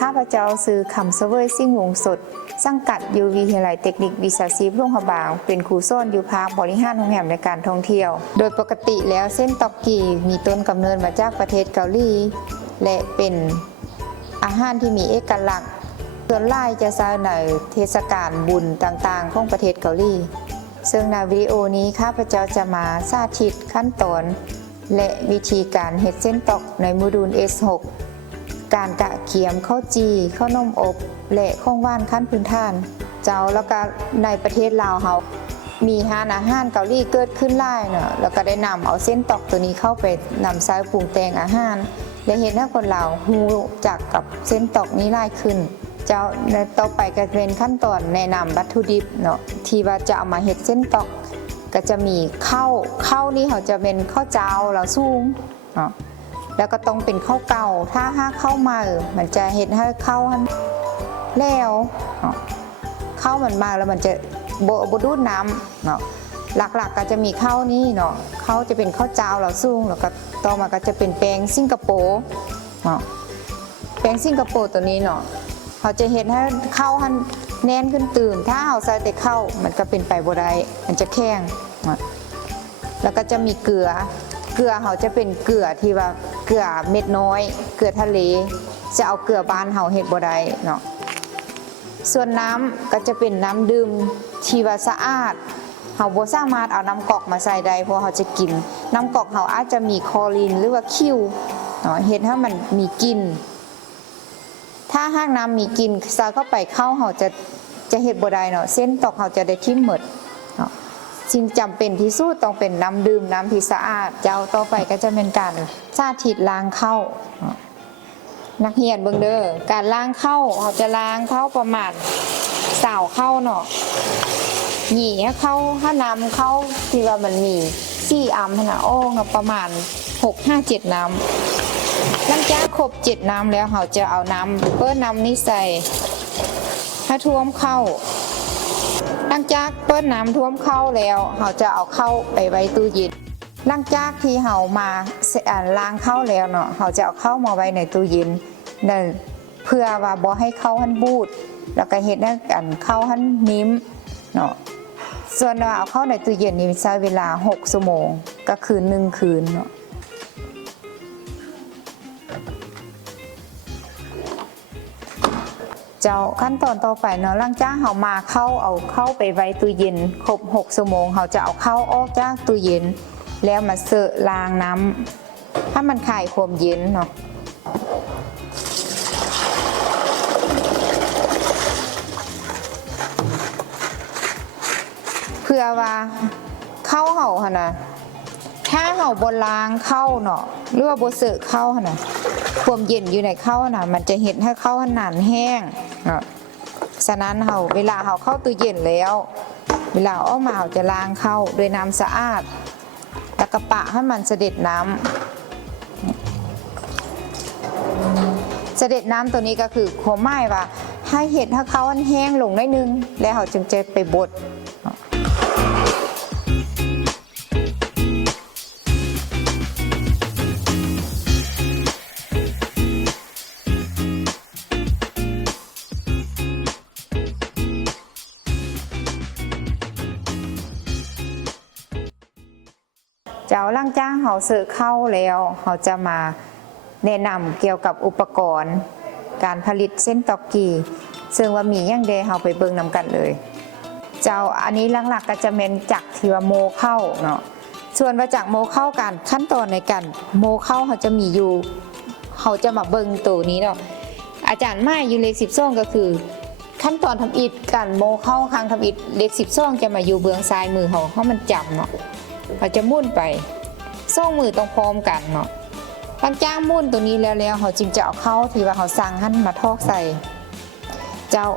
ข้าพเจ้าซื้อคำเสวยซิ่งวงสดสังกัดอยู่วิทยาลัยเทคนิควิชาชีพหลวงพระบางเป็นครูสอนอยู่ภาคบริหารโรงแรมในการท่องเที่ยวโดยปกติแล้วเส้นต็อกกีมีต้นกำเนิดมาจากประเทศเกาหลีและเป็นอาหารที่มีเอกลักษณ์ส่วนหลายจะใช้ในเทศกาลบุญต่างๆของประเทศเกาหลีซึ่งในวิดีโอนี้ข้าพเจ้าจะมาสาธิตขั้นตอนและวิธีการเฮ็ดเส้นตอกในโมดูล S6 การกะเกียมข้าวจีข้าวนมอบและของหวานขั้นพื้นฐานเจ้าแล้วก็ในประเทศลาวเฮามีร้านอาหารเกาหลีเกิดขึ้นหลายเนาะแล้วก็ได้นำเอาเส้นตอกตัวนี้เข้าไปนำใช้ปรุงแต่งอาหารและเห็นให้คนลาวรู้จักกับเส้นตอกนี้หลายขึ้นเจ้าต่อไปก็เป็นขั้นตอนแนะนำวัตถุดิบเนาะที่ว่าจะเอามาเฮ็ดเส้นตอกก็จะมีข้าวนี่เขาจะเป็นข้าวเจ้าเราสูงเนาะแล้วก็ต้องเป็นข้าวเก่าถ้าข้าวใหม่มันจะเฮ็ดให้ข้าวแล้วข้าวมันมาแล้วมันจะบ่ดูดน้ำเนาะหลักๆก็จะมีข้าวนี้เนาะข้าวจะเป็นข้าวเจ้าเราสูงแล้วก็ต่อมาก็จะเป็นแป้งสิงคโปร์เนาะแป้งสิงคโปร์ตัวนี้เนาะเขาจะเห็นให้ข้าวแน่นขึ้นตื่นถ้าเอาใส่แต่ข้าวมันก็เป็นไปบ่ได้มันจะแข็งแล้วก็จะมีเกลือเขาจะเป็นเกลือที่ว่าเกลือเม็ดน้อยเกลือทะเลจะเอาเกลือบ้านเขาเฮ็ดบ่ได้เนาะส่วนน้ำก็จะเป็นน้ำดื่มที่ว่าสะอาดเขาบ่สามารถเอาน้ำกอกมาใส่ได้เพราะเขาจะกินน้ำกอกเขาอาจจะมีคลอรีนหรือว่าคิวเนาะเฮ็ดให้มันมีกลิ่นถ้าหากน้ำมีกลิ่นใส่เข้าไปเข้าเขาจะเฮ็ดบ่ได้เนาะเส้นตอกเขาจะได้ทิ่มหมดเนาะสิ่งจำเป็นที่สุดต้องเป็นน้ำดื่มน้ำที่สะอาดเจ้าต่อไปก็จะเป็นการสาธิตล้างเข้านักเรียนเบิ่งเด้อการล้างเข้าเขาจะล้างเข้าประมาณสาวเข้าเนาะหยี่เข้าถ้าน้ำเข้าที่ว่ามันมี4อัมนะโอ้ประมาณ6-5-7น้ำหลังจากครบ7น้ำแล้วเขาจะเอาน้ำน้ำนี้ใส่ให้ท่วมเข้าหลังจากน้ำท่วมเข้าแล้วเขาจะเอาเข้าไปไว้ตู้เย็นหลังจากที่เขามาล้างเข้าแล้วเนาะเขาจะเอาเข้ามาไว้ในตู้เย็นนั่นเพื่อว่าบ่ให้เข้าหันบูดแล้วก็เฮ็ดให้กันเข้าหันนิ่มเนาะส่วนว่าเอาเข้าในตู้เย็นนี่ใช้เวลา6ชั่วโมงก็คือ1คืนเนาะเจ้าขั้นตอนต่อไปเนาะหลังจากเขามาเอาเข้าไปไว้ตู้เย็นครบ6ชั่วโมงเขาจะเอาเข้าออกจากตู้เย็นแล้วมาเสอะล้างน้ำถ้ามันคลายความเย็นเนาะเพื่อว่าเข้าเขาค่ะนะถ้าเขาบนล้างเข้าเนาะหรือว่าบนเสอะเข้าค่ะนะความเย็นอยู่ในเข้านะมันจะเห็นให้เข้าหนานแห้งเนาะฉะนั้นเวลาเขาเข้าตู้เย็นแล้วเวลาออกมาเขาจะล้างเข้าด้วยน้ำสะอาดแล้วก็ปะให้มันเสด็จน้ำเสด็จน้ำตัวนี้ก็คือความหมายว่าให้เห็ดให้เขาแห้งลงหน่อยนึงแล้วเขาจึงจะไปบดเจ้าล่างจ้างเขาซื้อเข้าแล้วเขาจะมาแนะนำเกี่ยวกับอุปกรณ์การผลิตเส้นตอกกีซึ่งว่ามีอย่างเดเขาไปเบิ่งนำกันเลยเจ้าอันนี้หลักๆก็จะเป็นจักรที่ว่าโมเข้าเนาะส่วนว่าจักรโมเข้ากันขั้นตอนในการโมเข้าเขาจะมีอยู่เขาจะมาเบิ่งตัวนี้เนาะอาจารย์ไม้อยู่เลข12ก็คือขั้นตอนทำอิฐการโมเข้าครั้งทำอิฐเลข12จะมาอยู่เบื้องซ้ายมือเขาเพราะมันจับเนาะเขาจะมุ่นไป2มือต้องพร้อมกันเนาะหลังจากมุ่นตัวนี้แล้วเขาจึงจะเอาเข้าที่ว่าเขาสั่งหั่นมาทอกใส่เจ้า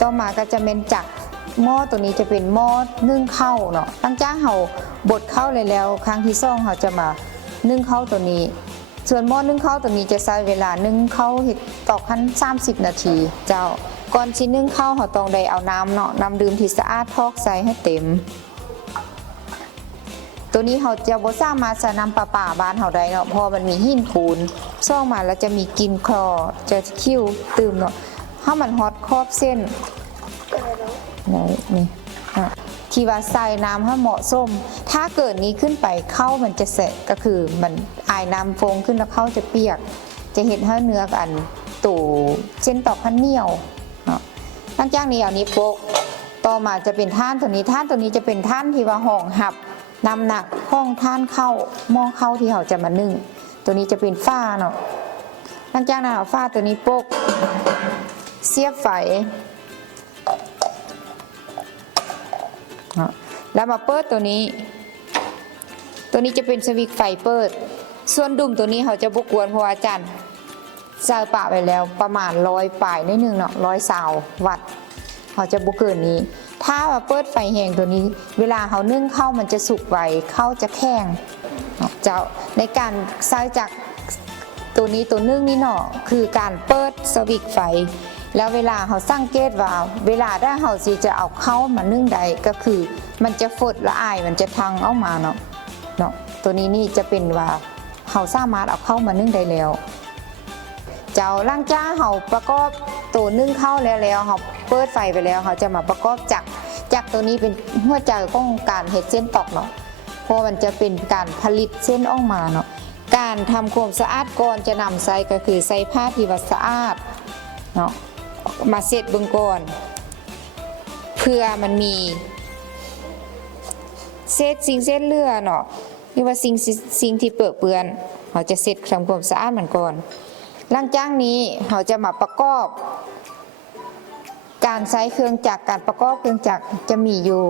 ต่อมาก็จะเป็นจักรหม้อตัวนี้จะเป็นหม้อนึ่งข้าวเนาะหลังจากเขาบดข้าวเลยแล้วครั้งที่2เขาจะมานึ่งข้าวตัวนี้ส่วนหม้อนึ่งข้าวตัวนี้จะใช้เวลานึ่งข้าวเห็ดตอกหั่น30นาทีเจ้าก่อนที่นึ่งข้าวเขาต้องได้เอาน้ำเนาะน้ำดื่มที่สะอาดทอกใส่ให้เต็มตัว ตัวนี้เขาจะบ่สามารถใส่น้ำป่าบ้านเขาได้เนาะเพราะมันมีหินปูนซ่องมาแล้วจะมีกลิ่นคลอจะคิ้วตื่มเนาะถ้ามันฮอตครอบเส้นนี่ที่ว่าใส่น้ำให้เหมาะสมถ้าเกิดนี้ขึ้นไปเข้ามันจะเสะก็คือมันอายน้ำฟงขึ้นแล้วเข้าจะเปียกจะเห็นให้เนื้อกันตู่เส้นตอกพันเหนียวเนาะหลังจากนี้เอานี้โปะต่อมาจะเป็นท่านตัวนี้จะเป็นท่านที่ว่าห่องหับน้ำหนักห้องท่านเข้าหม้อเข้าที่เขาจะมานึ่งตัวนี้จะเป็นฝ้าเนาะหลังจากนั้นเอาฝ้าตัวนี้โปะเสียบไฟแล้วมาเปิดตัวนี้จะเป็นสวิตช์ไฟเปิดส่วนดุ่มตัวนี้เขาจะบกวนเพราะอาจารย์ใส่ปะไปแล้วประมาณ100 ปลายนิดนึงเนาะ120 วัตต์เขาจะบกเกินนี้ถ้ามาเปิดไฟแห้งตัวนี้เวลาเขานึ่งเข้ามันจะสุกไวเข้าจะแข็งจะในการใส่จากตัวนี้ตัวนึ่งนี่เนาะคือการเปิดสวิตช์ไฟแล้วเวลาเขาสังเกตว่าเวลาได้เขาสิจะเอาเข้ามานึ่งใดก็คือมันจะฝดละอายมันจะทังออกมาเนาะตัวนี้นี่จะเป็นว่าเขาสามารถเอาเข้ามานึ่งได้แล้วเจ้าล่างจ้าเขาประกอบตัวนึ่งเข้าแล้วเขาเปิดไฟไปแล้วเขาจะมาประกอบจักตัวนี้เป็นหัวใจของการเฮ็ดเส้นตอกเนาะเพราะมันจะเป็นการผลิตเส้นออกมาเนาะการทำความสะอาดก่อนจะนำใส่ก็คือใส่ผ้าที่ว่าสะอาดเนาะมาเสร็จเบื้องก่อนเพื่อมันมีสิ่งเลือเนาะหรือว่าสิ่งที่เปื้อนเราจะเสร็จทำความสะอาดมันก่อนหลังจากนี้เราจะมาประกอบการใช้เครื่องจักรการประกอบเครื่องจักรจะมีอยู่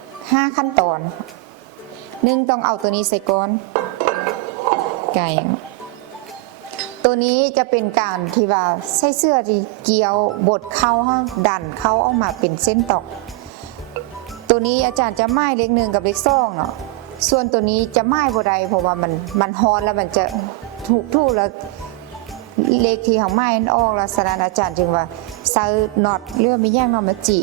5 ขั้นตอนต้องเอาตัวนี้ใส่ก่อนไก่ตัวนี้จะเป็นการที่ว่าใส่เสื้อที่เกี่ยวบดเข้าดันเข้าออกมาเป็นเส้นตอกตัวนี้อาจารย์จะไม้เล็ก1กับเล็ก2เนาะส่วนตัวนี้จะไม้บ่ได้เพราะว่ามันฮอนแล้วมันจะถูกแล้วเล็กที่ของไม้ออกแล้วฉะนั้นอาจารย์จึงว่าใส่น็อตเลื่อมีแย่งน็อตมาจิ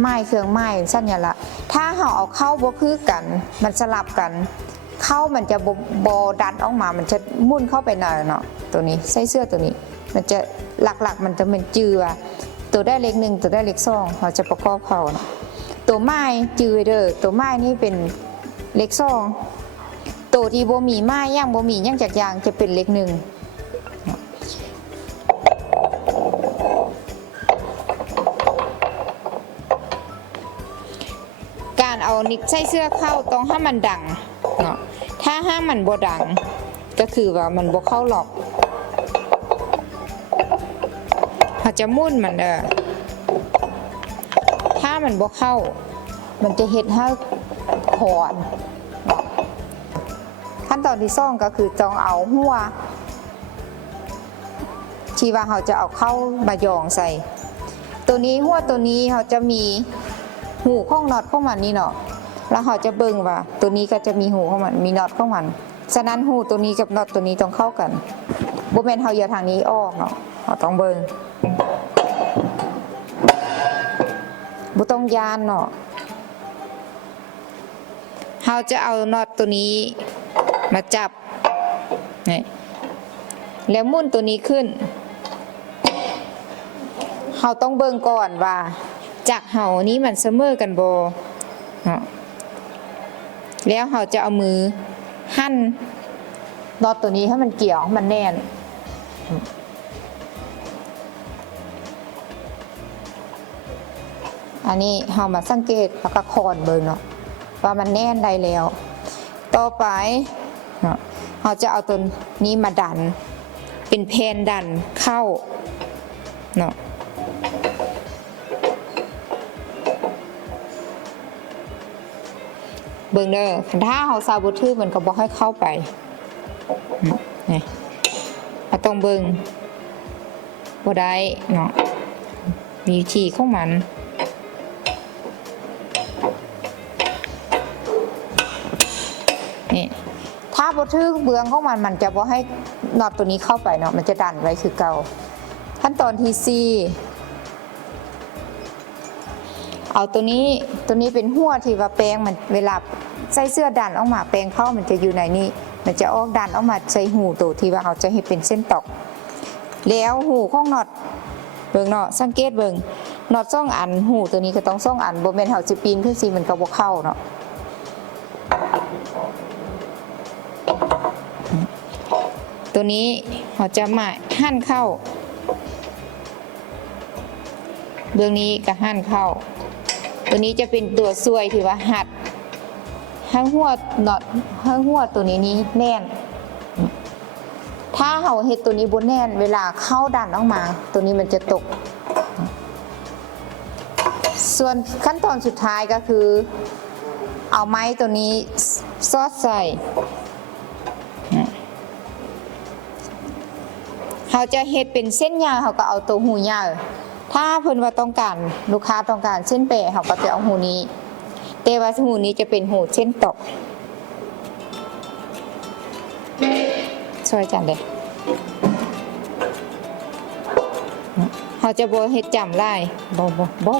ไม้เครื่องไม้สั้นอย่างละถ้าเราเอาเข้าบ่คือกันมันสลับกันเข้ามันจะบดันออกมามันจะมุ่นเข้าไปหน่อยเนาะตัวนี้ใส่เสื้อตัวนี้มันจะหลักๆมันจะเป็นจือตัวได้เล็ก1ตัวได้เล็ก2เราจะประกอบเขาเนาะตัวไม้จือเด้อตัวไม้นี่เป็นเล็ก2ตัวที่บ่มีไม้ย่างบ่มีย่างจากยางจะเป็นเล็ก1การเอานิกใส่เสื้อเข้าต้องให้มันดังเนาะถ้าห้างมันบ่ดังก็คือว่ามันบ่เข้าหรอกเขาจะมุ่นมันถ้ามันบ่เข้ามันจะเฮ็ดให้ถอนขั้นตอนที่2ก็คือต้องเอาหัวที่ว่าเขาจะเอาเข้ามายองใส่ตัวนี้หัวตัวนี้เขาจะมีหูข้องน็อตของมันนี่เนาะแล้วเขาจะเบิ่งว่าตัวนี้ก็จะมีหูของมันมีน็อตของมันฉะนั้นหูตัวนี้กับน็อตตัวนี้ต้องเข้ากันบ่แม่นเขาอย่าทางนี้ออกเนาะเขาต้องเบิ่งบ่ต้องยานเนาะเขาจะเอาน็อตตัวนี้มาจับนี่แล้วหมุนตัวนี้ขึ้นเขาต้องเบิ่งก่อนว่าจากเห่านี้มันเสมอกันบ่เนาะแล้วเขาจะเอามือหั่นน็อตตัวนี้ให้มันเกี่ยวมันแน่นอันนี้เรามาสังเกตแล้วก็คอนเบิ่งเนาะว่ามันแน่นได้แล้วต่อไปเนาะเราจะเอาตัวนี้มาดันเป็นแผ่นดันเข้าเนาะเบิ่งเด้อถ้าเฮาซาบ่ถือมันก็บ่ให้เข้าไปนี่ต้องเบิ่งบ่ได้เนาะมีวิธีของมันนี่ถ้าบ่ถือเบื้องของมันจะบ่ให้น็อตตัวนี้เข้าไปเนาะมันจะดันไว้คือเก่าขั้นตอนที่4เอาตัวนี้เป็นหัวที่ว่าแป้งมันเวลา ใส่เสื้อดันออกมาแปลงเข้ามันจะอยู่ในนี้มันจะออกดันออกมาใส่หูตัวที่ว่าเขาจะให้เป็นเส้นตอกแล้วหูของน็อตเบิ่งเนาะสังเกตเบิ่งน็อต2 อันหูตัวนี้ก็ต้อง2 อันบ่แม่นเฮาสิปีนขึ้นสิมันก็บ่เข้าเนาะตัวนี้เราจะมาหั่นเข้าเบื้องนี้ก็หั่นเข้าตัวนี้จะเป็นตัวซวยที่ว่าหัดให้หัวน็อตให้หัวตัวนี้แน่นถ้าเราเฮ็ดตัวนี้บ่แน่นเวลาเข้าดันออกมาตัวนี้มันจะตกส่วนขั้นตอนสุดท้ายก็คือเอาไม้ตัวนี้ซอดใส่เขาจะเฮ็ดเป็นเส้นยาวเขาก็เอาตัวหูยาวถ้าเพิ่นว่าต้องการลูกค้าต้องการเส้นแปะเขาก็จะเอาหูนี้แต่ว่าหูนี้จะเป็นหูเส้นตอกช่วยจันเด้เขาจะบ่เฮ็ดจำไล่บ่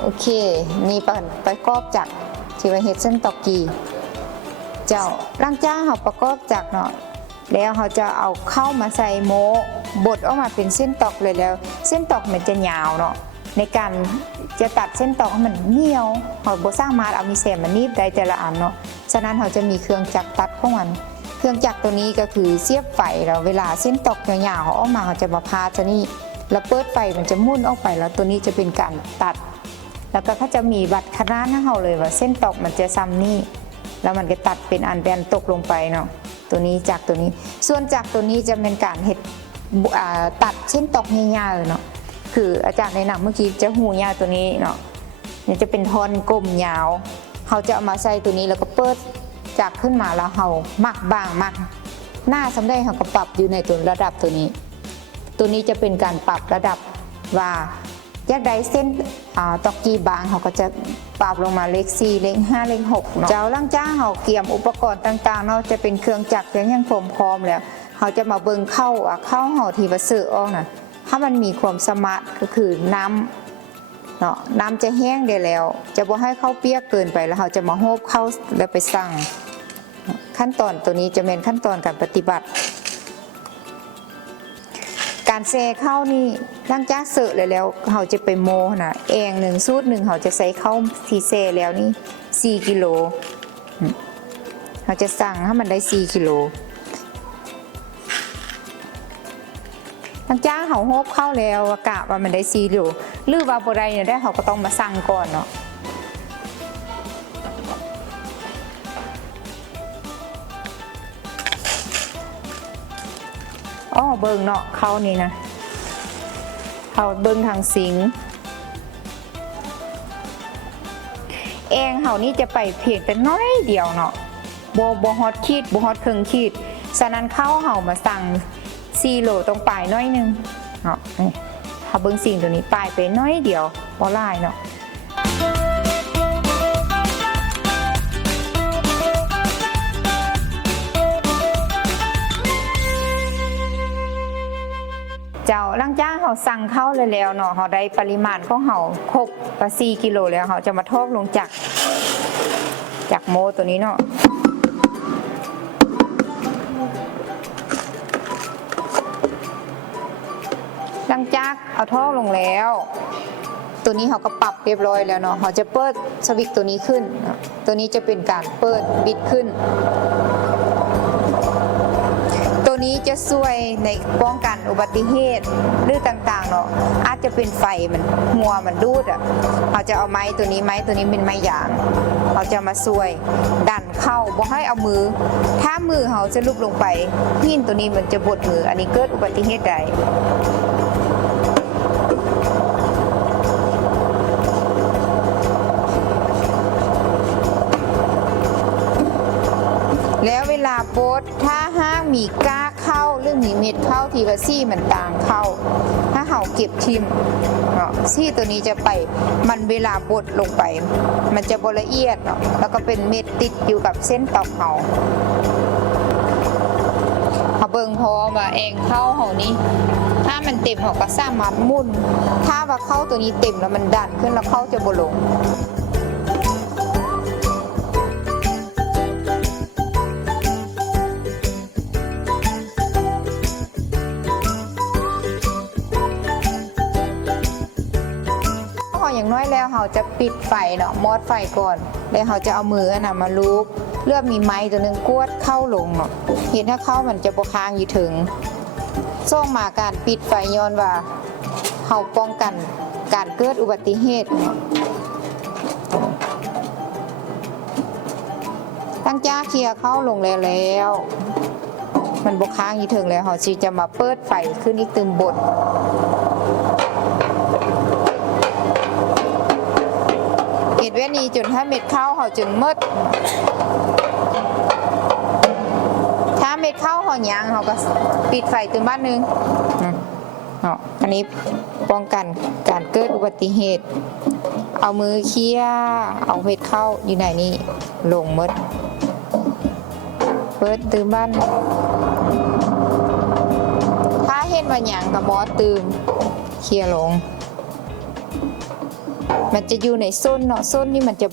โอเคนี่ประกอบจากที่ว่าเฮ็ดเส้นตอกกีเจ้าร่างจ้าเขาประกอบจากเนาะแล้วเขาจะเอาเข้ามาใส่โมบดออกมาเป็นเส้นตอกเลยแล้วเส้นตอกมันจะยาวเนาะในการจะตัดเส้นตอกให้มันเหนียวเขาบ่สร้างมาเอามีแสมมันนีบได้แต่ละอันเนาะฉะนั้นเขาจะมีเครื่องจักรตัดของมันเครื่องจักรตัวนี้ก็คือเสียบไฟแล้วเวลาเส้นตอกยาวๆเขาออกมาเขาจะมาพาตัวนี้แล้วเปิดไฟมันจะมุ่นออกไปแล้วตัวนี้จะเป็นการตัดแล้วก็เขาจะมีวัดขนาดให้เขาเลยว่าเส้นตอกมันจะซ้ำนี่แล้วมันก็ตัดเป็นอันแบนตกลงไปเนาะตัวนี้จากตัวนี้ส่วนจากตัวนี้จะเป็นการเห็ดตัดเส้นตอกยาวๆเนาะคืออาจารย์ในหนังเมื่อกี้จะหูยาวตัวนี้เนาะเนี่ยจะเป็นทอนกลมยาวเขาจะเอามาใส่ตัวนี้แล้วก็เปิดจากขึ้นมาแล้วเขาหมักบางมากหน้าสำได้เขาก็ปรับอยู่ในตัวระดับตัวนี้จะเป็นการปรับระดับว่าอยากได้เส้นตอกกีบางเขาก็จะปรับลงมาเลข4เลข5เลข6เนาะเจ้าล่างจ้าเขาเกี่ยมอุปกรณ์ต่างๆเนาะจะเป็นเครื่องจักรยังพร้อมแล้วเขาจะมาเบิ่งเข้าเขาที่ว่าซื้อออกนะถ้ามันมีความสมาร์ทก็คือน้ำเนาะน้ำจะแห้งได้แล้วจะบ่ให้เข้าเปียกเกินไปแล้วเขาจะมาโฮบเข้าแล้วไปสั่งขั้นตอนตัวนี้จะเป็นขั้นตอนการปฏิบัติการแซ่เข้านี่ร่างจ้าเสอะเลยแล้วเขาจะไปโมนะเอง1สูตร1เขาจะใส่เข้าที่แซ่แล้วนี่4 กิโลเขาจะสั่งให้มันได้4 กิโลร่างจ้าเขาโฮบเข้าแล้วกะว่ามันได้4 กิโลหรือว่าบ่ได้เนี่ยได้เขาก็ต้องมาสั่งก่อนเนาะอ๋อเบิ่งเนาะเขานี่นะเขาเบิ่งทางสิงเองเขานี่จะไปเพียงแต่น้อยเดียวเนาะบ่ฮอตขีดบ่ฮอตครึ่งขีดฉะนั้นเข้าเขามาสั่ง4 โลตรงปลายน้อยนึงเนาะเขาเบิ่งสิ่งตัวนี้ปลายไปน้อยเดียวบ่หลายเนาะเจ้าร่างจ้าเขาสั่งเข้าเลยแล้วเนาะเขาได้ปริมาณของเขาครบ4 กิโลแล้วเขาจะมาทอกลงจากโมตัวนี้เนาะร่างจ้าเอาทอกลงแล้วตัวนี้เขาก็ปรับเรียบร้อยแล้วเนาะเขาจะเปิดสวิตช์ตัวนี้ขึ้นตัวนี้จะเป็นการเปิดบิดขึ้นตัวนี้จะช่วยในป้องกันอุบัติเหตุหรือต่างๆเนาะอาจจะเป็นไฟมันหัวมันดูดเขาจะเอาไม้ตัวนี้เป็นไม้ยางเขาจะมาช่วยดันเข้าบ่ให้เอามือถ้ามือเขาจะลุกลงไปหินตัวนี้มันจะบดมืออันนี้เกิดอุบัติเหตุได้แล้วเวลาโบดถ้าห้างมีก้าเข้าหรือมีเม็ดเข้าทีว่าซี่มันต่างเข้าถ้าเห่าเก็บทิมเนาะซี่ตัวนี้จะไปมันเวลาบดลงไปมันจะบละเอียดเนาะแล้วก็เป็นเม็ดติดอยู่กับเส้นตอกเห่าเบิ่งพอว่าเองเข้าเห่านี้ถ้ามันเต็มเห่าก็สามารถมุ่นถ้าว่าเข้าตัวนี้เต็มแล้วมันดันขึ้นแล้วเข้าจะบลง น้อยแล้วเราจะปิดไฟเนาะมอดไฟก่อนแล้วเราจะเอามือมาลูบเลือกมีไม้ตัวนึงกวดเข้าลงเนาะเห็นถ้าเข้ามันจะบ่ค้างอยู่ถึงส่งมาการปิดไฟย้อนว่าเราป้องกันการเกิดอุบัติเหตุเนาะตั้งจ้าเคลียร์เข้าลงแล้วมันบกค้างอยู่ถึงแล้วเขาจะมาเปิดไฟขึ้นอีกตึมบทเห็ดเว้นี้จนถ้าเม็ดข้าวเขาจนมืดถ้าเม็ดข้าวเขายางเขาก็ปิดไฟตึมบ้านนึงอันนี้ป้องกันการเกิดอุบัติเหตุเอามือเคี่ยเอาเห็ดข้าวอยู่ไหนนี่ลงมืดเปิดตึมบ้านถ้าเห็นว่าหยางกับมอสตื่มเคลียร์ลงมันจะอยู่ในส้นเนาะส้นนี่มันจะ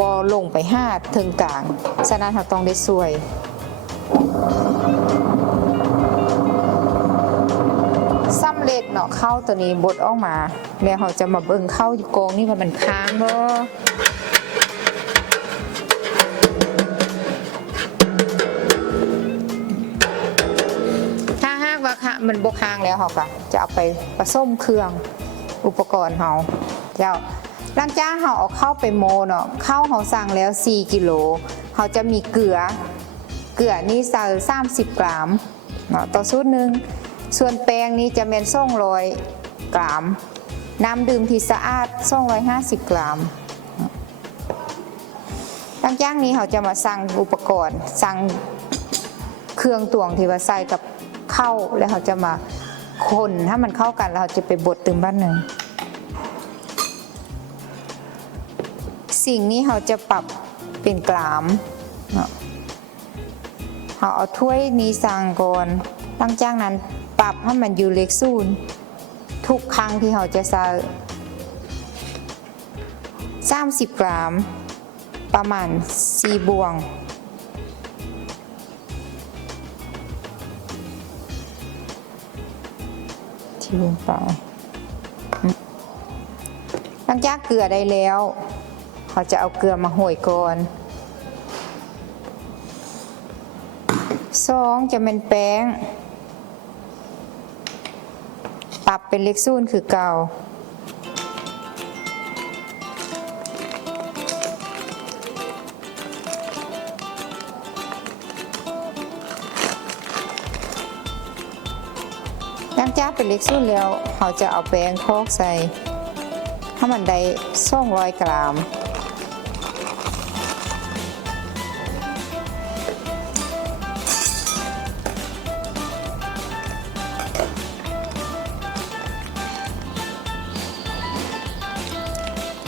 บอลงไป5ถึงกลางฉะนั้นเราต้องได้สวยซ้ำเล็กเนาะเข้าตัวนี้บดออกมาแล้วเราจะมาเบิ่งเข้าอยู่กองนี่ว่ามันค้างบ่มันบกค้างแล้วเขาก็จะเอาไปผสมเครื่องอุปกรณ์เขาเจ้าหลังจากเขาเอาเข้าไปโมเนาะเข้าเขาสั่งแล้ว4กิโลเขาจะมีเกลือนี่ใส่30 กรัมเนาะต่อสูตรหนึ่งส่วนแป้งนี้จะเป็น200 กรัมน้ำดื่มที่สะอาด250 กรัมหลังจากนี้เขาจะมาสั่งอุปกรณ์สั่งเครื่องตวงที่ว่าใส่กับเข้าแล้วเขาจะมาคนถ้ามันเข้ากันแล้วเราจะไปบดตึมบ้านหนึ่งสิ่งนี้เขาจะปรับเป็นกรามเนาะเขาเอาถ้วยนี้สางก่อนหลังจากนั้นปรับให้มันอยู่เลขศูนย์ทุกครั้งที่เขาจะใส่30 กรัมประมาณ4 บวงลงไปหลังจากเกลือได้แล้วเขาจะเอาเกลือมาโรยก่อน2จะเป็นแป้งปรับเป็นเลขศูนย์คือเก่าหลังจากเป็นเล็กสุดแล้วเขาจะเอาแป้งทอกใส่ให้มันได้200 กรัม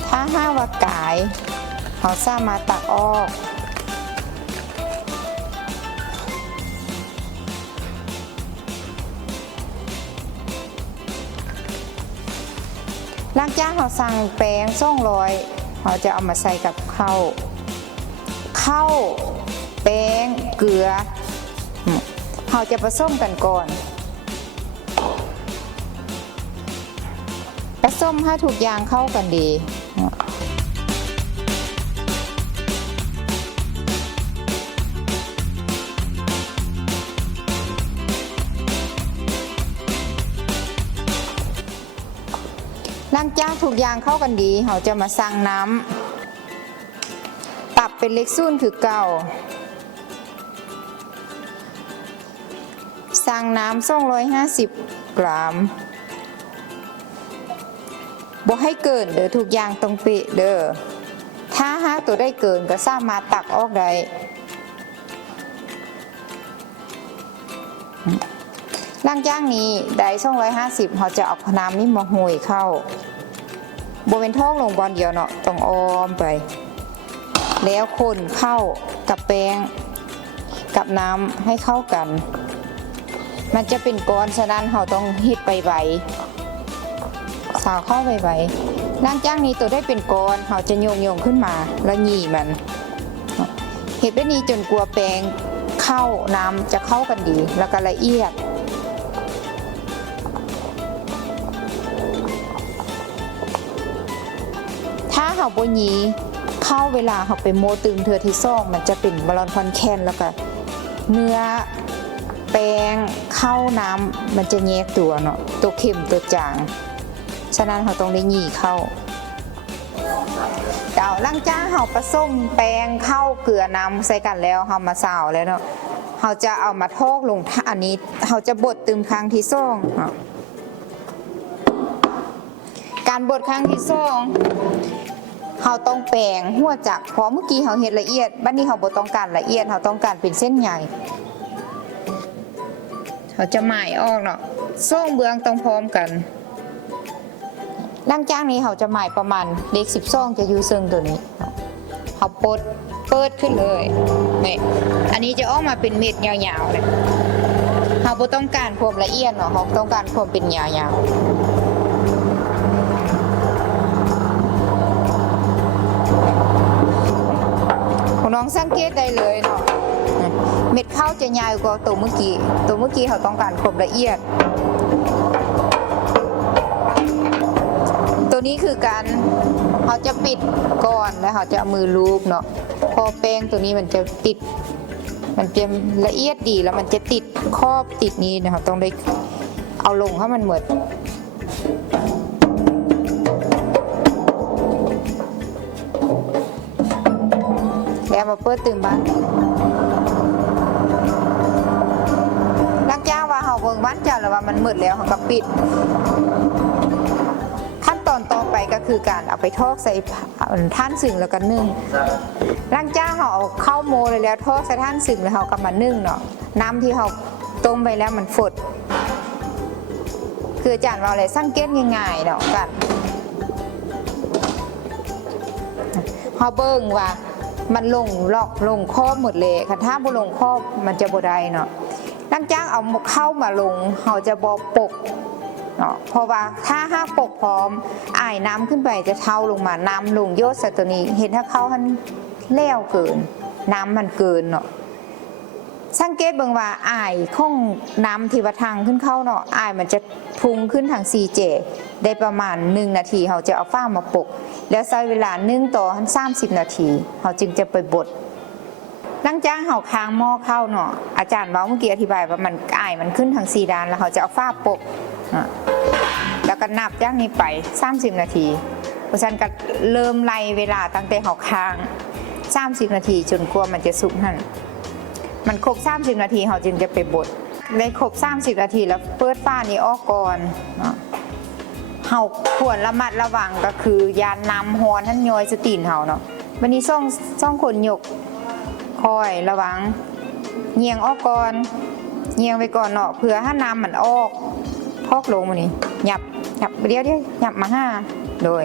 ถ้าห้าว่ากายเขาสามารถตักออกหลังจากเราสั่งแป้ง200เราจะเอามาใส่กับข้าวแป้งเกลือเราจะผสมกันก่อนผสมให้ทุกอย่างเข้ากันดีหลังจากทุกอย่างเข้ากันดีเราจะมาสั่งน้ำปรับเป็นเลขศูนย์คือเก่าสั่งน้ำ250 กรัมบ่ให้เกินเด้อทุกอย่างต้องเป๊ะเด้อถ้าหากตัวได้เกินก็สามารถตักออกได้หลังจากนี้ได้250เขาจะเอาน้ำนี่มาโรยเข้าบเป็นท้องลงบอลเดียวเนาะต้องอ้อมไปแล้วคนเข้ากับแป้งกับน้ำให้เข้ากันมันจะเป็นก้อนฉะนั้นเราต้องฮิตไปไวสาวเข้าไปไวหลังจากนี้ตัวได้เป็นก้อนเราจะโยงขึ้นมาแล้วหยี่มันเห็ดแบบนี้จนกลัวแป้งเข้าน้ำจะเข้ากันดีแล้วก็ละเอียด เฮาบ่หยีเข้าเวลาเฮาไปโมตึงเทื่อที่ซ่องมันจะเป็นบอลลอนคอนแคนแล้วก็เนื้อแป้งเข้าน้ำมันจะแยกตัวเนาะตัวเค็มตัวจางฉะนั้นเฮาต้องได้หยีเข้าเดี๋ยวหลังจากเฮาผสมแป้งเข้าเกลือน้ำใส่กันแล้วเฮามาซาวแล้วเนาะเฮาจะเอามาทอกลงอันนี้เฮาจะบดตึมครั้งที่ซ่องการบดครั้งที่ซ่องเราต้องแปลงหัวจักเพราะเมื่อกี้เราเห็ดละเอียดบัดนี้เราบ่ต้องการละเอียดเราต้องการเป็นเส้นใหญ่เราจะหมายออกเนาะซ่องเบื้องต้องพร้อมกันหลังจากนี้เราจะหมายประมาณเลข12จะอยู่ซึ่งตัวนี้เราเปิดขึ้นเลยนี่อันนี้จะออกมาเป็นเม็ดยาวๆเลยเราบ่ต้องการความละเอียดเนาะเราต้องการความเป็นยาวๆน้องสังเกตได้เลยเนาะเม็ดข้าวจะใหญ่กว่าตัวเมื่อกี้เขาต้องการความละเอียดตัวนี้คือการเขาจะปิดก่อนแล้วเขาจะเอามือลูบเนาะพอแป้งตัวนี้มันจะติดมันจะละเอียดดีแล้วมันจะติดครอบติดนี้นะคะต้องได้เอาลงให้มันหมดแล้วมาเปิดตื่นบ้านลักจ้าว่าเขาเบิ่งบ้านเจ้าแล้วว่ามันมืดแล้วเขาก็ปิดขั้นตอนต่อไปก็คือการเอาไปทอดใส่ท่านสึ่งแล้วก็นึ่งลักจ้าเขาเอาเข้าโมเลยแล้วทอดใส่ท่านสึ่งแล้วเขาก็มานึ่งเนาะน้ำที่เขาต้มไปแล้วมันฝดคืออาจารย์เราเลยสังเกตง่ายๆเนาะกันเขาเบิ่งว่ามันลงลอกลงครอบหมดเลยค่ะถ้าบ่ลงครอบมันจะบ่ได้เนาะหลังจากเอาเข้ามาลงเขาจะบ่ปกเนาะเพราะว่าถ้าหากปกพร้อมอ้ายน้ำขึ้นไปจะเท่าลงมาน้ำลงโยดใส่ตัวนี้เห็นถ้าเข้ามันแล้วเกินน้ำมันเกินเนาะสังเกตเบิ่งว่าอ้ายของน้ำที่ว่าทางขึ้นเข้าเนาะอ้ายมันจะพุ่งขึ้นทาง 4J ได้ประมาณ1นาทีเขาจะเอาฝ้ามาปกแล้วใช้เวลา1ต่อ30นาทีเขาจึงจะไปบดหลังจากเขาค้างหม้อเข้าเนาะอาจารย์เมื่อกี้อธิบายว่ามันอ้ายมันขึ้นทาง4ด้านแล้วเขาจะเอาฝ้าปกแล้วก็นับจากนี้ไป30นาทีเพราะฉะนั้นก็เริ่มไล่เวลาตั้งแต่เขาค้าง30นาทีจนกว่ามันจะสุกหั่นมันครบ30นาทีเขาจึงจะไปบดได้ครบ30นาทีแล้วเปิดฝ้านี้ออกก่อนเฮาควรระมัดระวังก็คือยานน้ำฮอนท่านย้อยสตีนเฮาเนาะวันนี้ซ่องคนยกคอยระวังเงียงออกก่อนเงียงไปก่อนเนาะเผื่อถ้าน้ำมันออกพอกลงมานี่หยับเดี๋ยวหยับมาห้าโดย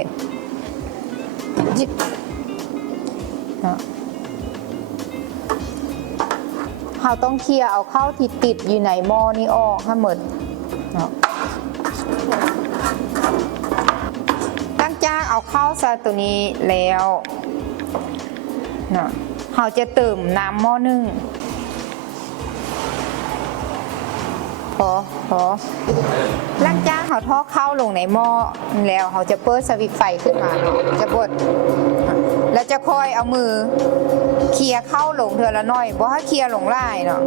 เราต้องเคลียร์เอาเข้าที่ติดอยู่ในหม้อนี้ออกให้หมดเนาะตั้งจ้างเอาเข้าใส่ตัวนี้แล้วเนาะเราจะเติมน้ำหม้อนึ่งพอหลังจากเขาทอดเข้าลงในหม้อแล้วเขาจะเปิดสวิตช์ไฟขึ้นมาเนาะจะบดแล้วจะคอยเอามือเคลียร์เข้าลงเธอละน้อยเพราะถ้าเคลียร์ลงไล่เนาะ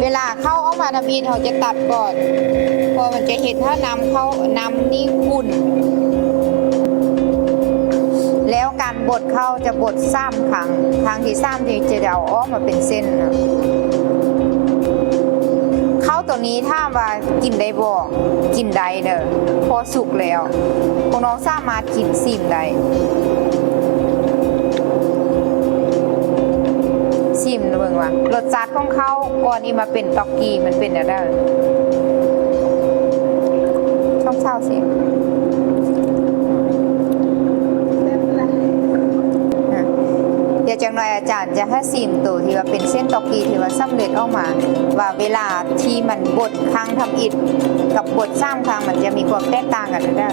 เวลาเข้าออกมาทำอีเขาจะตัดก่อนพอมันจะเห็นถ้าน้ำนี่ขุ่นแล้วการบดเข้าจะบด3 ครั้งที่3ที่จะเอาออกมาเป็นเส้นนะเข้าตัวนี้ถ้าว่ากินได้บ่กินได้เด้อพอสุกแล้วพวกน้องสามารถกินซิมได้ซิมเบิ่งว่ารสชาติของเขาก่อนนี้มาเป็นต็อกกี้มันเป็นอะไรช่องเช้าซิมเดี๋ยวจังหน่อยอาจารย์จะให้ซิมตัวที่ว่าเป็นเส้นต็อกกี้ที่ว่าสำเร็จออกมาว่าเวลาที่มันบดครั้งทำอิฐกับบด3 ครั้งมันจะมีความแตกต่างกันได้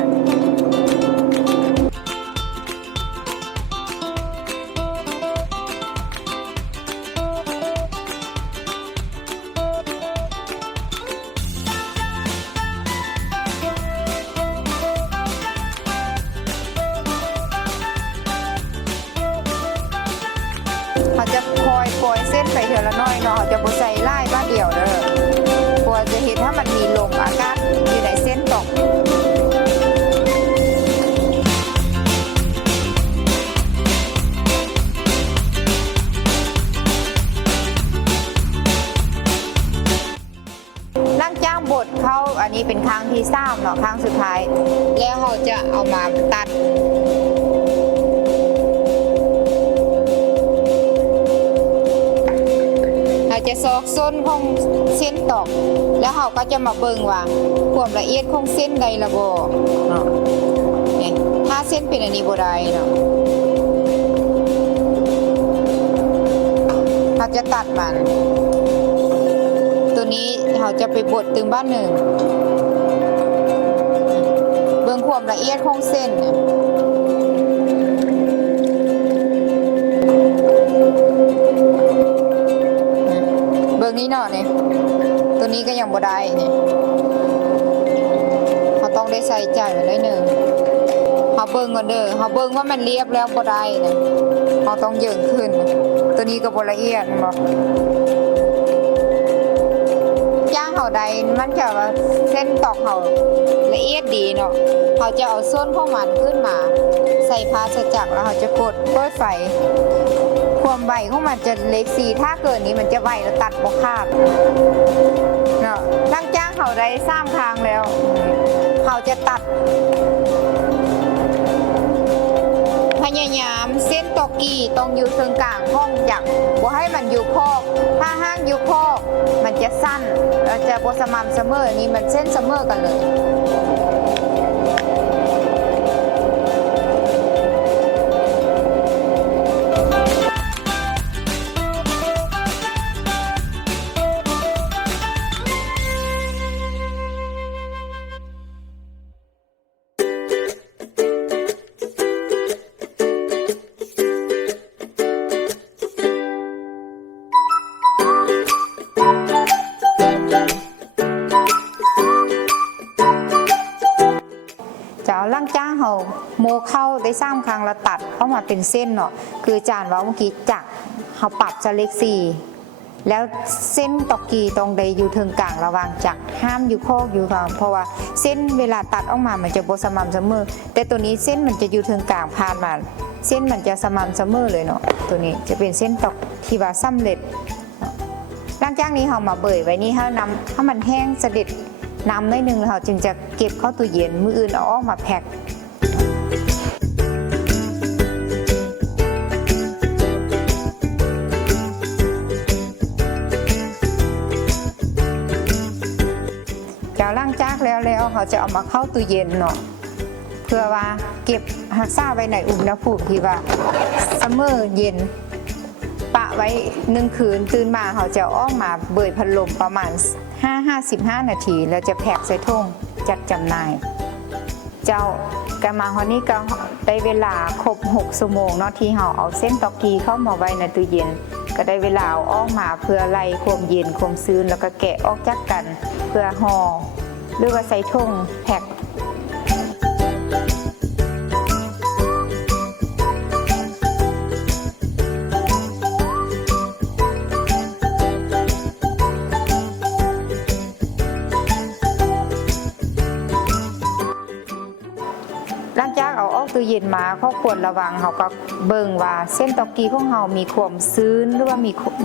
บ่ใส่ไล่บ้าเดียวเด้อกลัวจะเห็นถ้ามันมีลมอากาศอยู่ในเส้นตอกล่างจ้างบดเข้าอันนี้เป็นครั้งที่3เนาะครั้งสุดท้ายแล้วเราจะเอามาตัดจะซอกส้นของเส้นตอกแล้วเขาก็จะมาเบิ่งว่าความละเอียดของเส้นใดละบ่เนาะเนี่ยถ้าเส้นเป็นอันนี้บ่ได้เนาะเขาจะตัดมันตัวนี้เขาจะไปบดตึงบ้านหนึ่งเบิ่งความละเอียดของเส้นนี้เนาะนี่ตัวนี้ก็ยังบ่ได้นี่เขาต้องได้ใส่ใจไว้หนึ่งเขาเบิ่งก่อนเด้อเขาเบิ่งว่ามันเรียบแล้วบ่ได้นะเขาต้องเยิ่งขึ้นตัวนี้ก็บ่ละเอียดบ่จ้างเขาใดมันจะว่าเส้นตอกเขาละเอียดดีเนาะเขาจะเอาส้นของมันขึ้นมาใส่พาสจักรแล้วเขาจะกดเปิดไฟความใบของมันจะเล็กสีถ้าเกินนี้มันจะใบแล้วตัดบ่ขาดเนาะตั้งจ้างเขาได้3ครั้งแล้วเขาจะตัดพยายามเส้นตอกกี้ต้องอยู่ตรงกลางห้องอยากบ่ให้มันอยู่คอกถ้าห้างอยู่คอกมันจะสั้นแล้วจะบ่สม่ำเสมอนี่มันเส้นเสมอกันเลยล่างจ้างเขาโมเข้าได้3ครั้งแล้วตัดเข้ามาเป็นเส้นเนาะคือจานว่าเมื่อกี้จักเขาปรับจะเล็ก4แล้วเส้นตอกกีตรงใดอยู่ถึงกลางระหว่างจักห้ามอยู่โคกอยู่ค่ะเพราะว่าเส้นเวลาตัดออกมามันจะบ่สม่ำเสมอแต่ตัวนี้เส้นมันจะอยู่ถึงกลางผ่านมาเส้นมันจะสม่ำเสมอเลยเนาะตัวนี้จะเป็นเส้นตอกที่ว่าสำเร็จล่างจ้างนี้เขามาเบยไว้นี่ถ้ามันแห้งเสด็จน้ำได้หนึ่งเราจึงจะเก็บเข้าตู้เย็นมื้ออื่นเอาออกมาแพ็คเจ้าล่างจากแล้วเขาจะเอามาเข้าตู้เย็นเนาะเพื่อว่าเก็บรักษาไว้ในอุณหภูมิที่ว่าเสมอเย็นปะไว้1 คืนตื่นมาเขาจะออกมาเบยพัดลมประมาณ55 นาทีแล้วจะแพ็คใส่ถุงจัดจำหน่ายเจ้ากะมาฮอนี้ก็ได้เวลาครบ6 ชั่วโมงเนาะที่เราเอาเส้นตอกกีเข้ามาไว้ในตู้เย็นก็ได้เวลาเอาออกมาเพื่อไล่ความเย็นความชื้นแล้วก็แกะออกจากกันเพื่อห่อหรือว่าใส่ถุงแพ็ค หลังจากเอาออกตู้เย็นมาเขาควรระวังเขาก็เบิ่งว่าเส้นตอกกีของเรามีความชื้นหรือว่า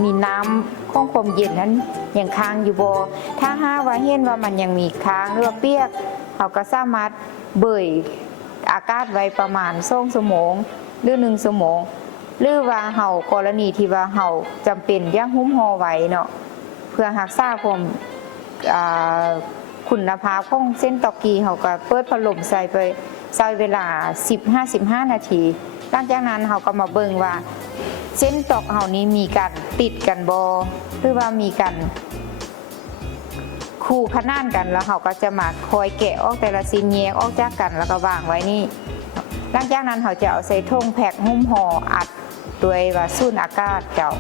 มีน้ำของความเย็นนั้นยังค้างอยู่บ่ถ้าหาว่าเห็นว่ามันยังมีค้างหรือว่าเปียกเขาก็สามารถเบิ่ยอากาศไว้ประมาณ2 ชั่วโมงหรือ1 ชั่วโมงหรือว่าเฮากรณีที่ว่าเฮาจำเป็นอย่างหุ้มห่อไว้เนาะเพื่อรักษาความคุณภาพของเส้นตอกกีเฮาก็เปิดพัดลมใส่เวลา15 นาทีหลังจากนั้นเฮาก็มาเบิ่งว่าเส้นตอกเฮานี้มีการติดกันบ่หรือว่ามีกันคู่ขนานกันแล้วเฮาก็จะมาคอยแกะออกแต่ละชิ้นแยกออกจากกันแล้วก็วางไว้นี่หลังจากนั้นเฮาจะเอาใส่ถุงแพ็คหุ้มห่ออัดด้วยว่าสูญอากาศเจ้า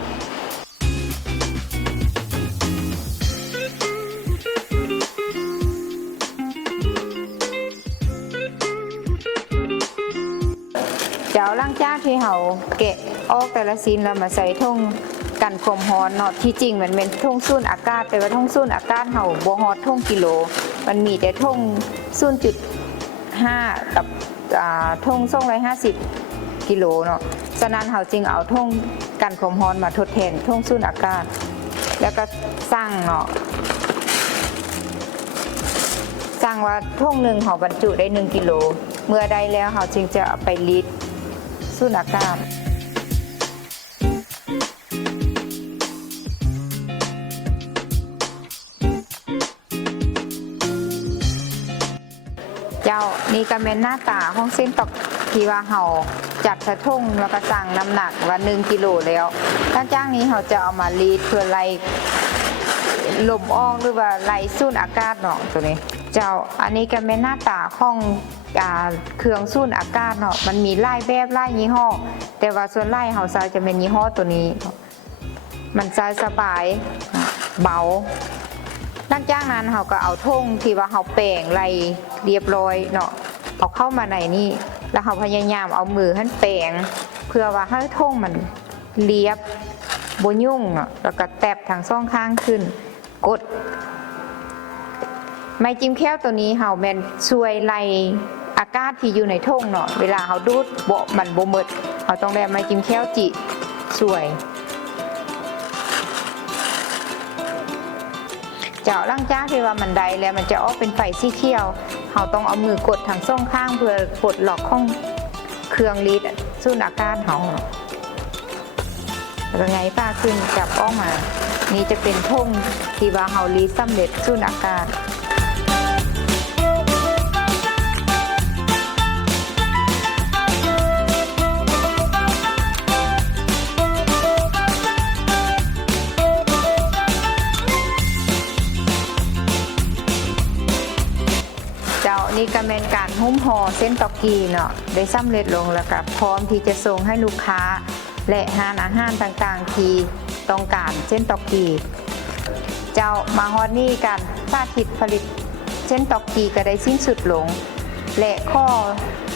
หลังจากที่เราแกะออกแต่ละชิ้นแล้วมาใส่ถุง กันความร้อนเนาะที่จริงมันเป็นท่งสูญอากาศแต่ว่าท่งสูญอากาศเฮาบ่ฮอดท่งกิโลมันมีแต่ท่ง0.5 กับท่ง250กิโลเนาะฉะนั้นเฮาจึงเอาท่งกันความร้อนมาทดแทนท่งสูญอากาศแล้วก็สร้างเนาะสร้างว่าท่งหนึ่งเขาบรรจุได้1กิโลเมื่อได้แล้วเขาจึงจะเอาไปรีดสูญอากาศเจ้านี่ก็เป็นหน้าตาของเส้นตอกที่ว่าเขาจัดใส่ท่งแล้วก็สั่งน้ำหนักว่า1กิโลแล้วถ้าจ้างนี้เขาจะเอามารีดเพื่อไล่ลมออกหรือว่าไล่สูญอากาศเนาะตัวนี้เจ้าอันนี้ก็เป็นหน้าตาของเครื่องสูญอากาศเนาะมันมีหลายแบบหลายยี่ห้อแต่ว่าส่วนไล่เขาใช้จะเป็นยี่ห้อตัวนี้มันใช้สบายเบาหลังจากนั้นเขาก็เอาท่งที่ว่าเขาแปลงไล่เรียบร้อยเนาะเอาเข้ามาในนี่แล้วเขาพยายามเอามือให้แปลงเพื่อว่าให้ท่งมันเรียบบ่ยุ่งเนาะแล้วก็แตบทางซ่องข้างขึ้นกดไม้จิ้มแค้วตัวนี้เฮาแม่นช่วยไล่อากาศที่อยู่ในท่งเนาะเวลาเฮาดูดบ่มันบ่หมดเฮาต้องได้ไม้จิ้มแค้วจิช่วยเจาะล่างจ้าที่ว่ามันได้แล้วมันจะออกเป็นไฟสีเขียวเฮาต้องเอามือกดทางซ่องข้างเพื่อกดล็อกของเครื่องรีดสูญอากาศเฮาแล้วไงป้าขึ้นจับออกมานี่จะเป็นท่งที่ว่าเฮารีดสำเร็จสูญอากาศนี่ก็เป็นการหุ้มห่อเส้นตอกกีเนาะได้สำเร็จลงแล้วก็พร้อมที่จะส่งให้ลูกค้าและร้านอาหารต่างๆที่ต้องการเส้นตอกกีเจ้ามาฮอดนี่การสาธิตผลิตเส้นตอกกีก็ได้สิ้นสุดลงและข้อ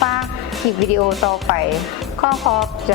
ฝากคลิปวิดีโอต่อไปขอบใจ